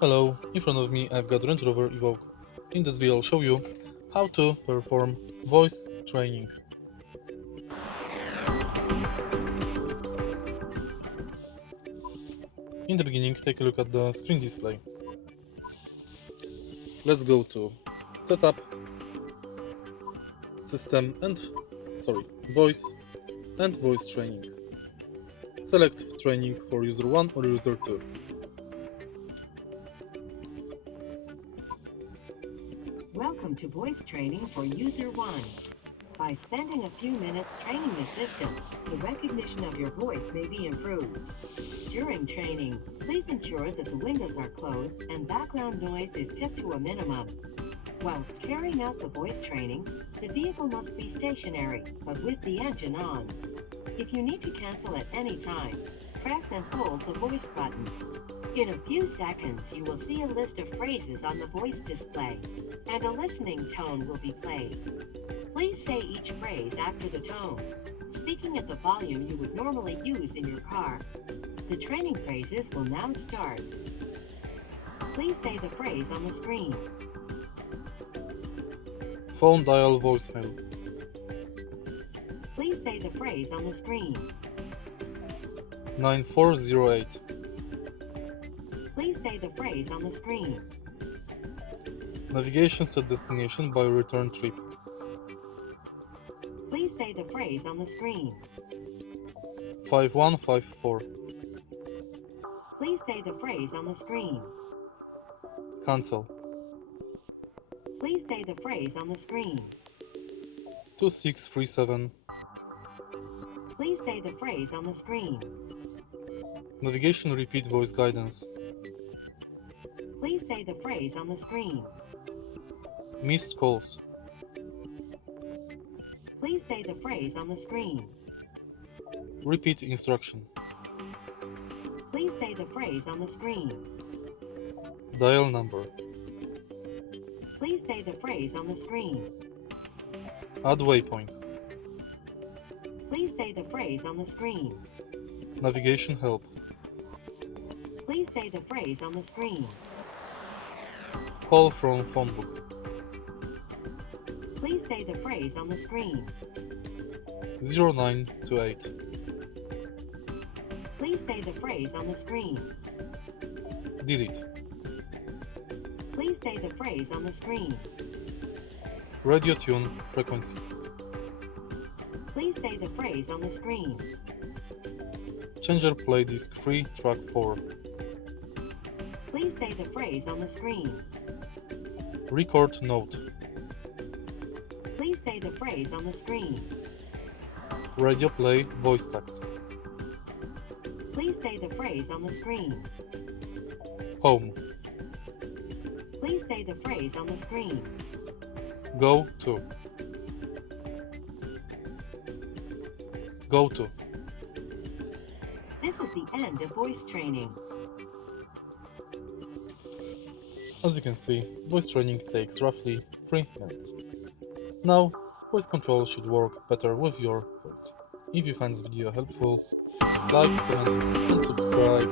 Hello, in front of me I've got Range Rover Evoque. In this video I'll show you how to perform voice training. In the beginning, take a look at the screen display. Let's go to Setup, System and Voice and Voice Training. Select training for user 1 or user 2. Welcome to voice training for user 1. By spending a few minutes training the system, the recognition of your voice may be improved. During training, please ensure that the windows are closed and background noise is kept to a minimum. Whilst carrying out the voice training, the vehicle must be stationary, but with the engine on. If you need to cancel at any time, press and hold the voice button. In a few seconds, you will see a list of phrases on the voice display, and a listening tone will be played. Please say each phrase after the tone, speaking at the volume you would normally use in your car. The training phrases will now start. Please say the phrase on the screen. Phone dial voicemail. Please say the phrase on the screen. 9408. Please say the phrase on the screen. Navigation set destination by return trip. Please say the phrase on the screen. 5154. Please say the phrase on the screen. Cancel. Please say the phrase on the screen. 2637. Please say the phrase on the screen. Navigation repeat voice guidance. Please say the phrase on the screen. Missed calls. Please say the phrase on the screen. Repeat instruction. Please say the phrase on the screen. Dial number. Please say the phrase on the screen. Add waypoint. Please say the phrase on the screen. Navigation help. Please say the phrase on the screen. Call from phone book. Please say the phrase on the screen. 0928. Please say the phrase on the screen. Delete. Please say the phrase on the screen. Radio tune frequency. Please say the phrase on the screen. Changer play disc free track 4. Please say the phrase on the screen. Record note. Please say the phrase on the screen. Radio play voice tags. Please say the phrase on the screen. Home. Please say the phrase on the screen. Go to. Go to. This is the end of voice training. As you can see, voice training takes roughly 3 minutes. Now, voice control should work better with your voice. If you find this video helpful, please like, comment and subscribe.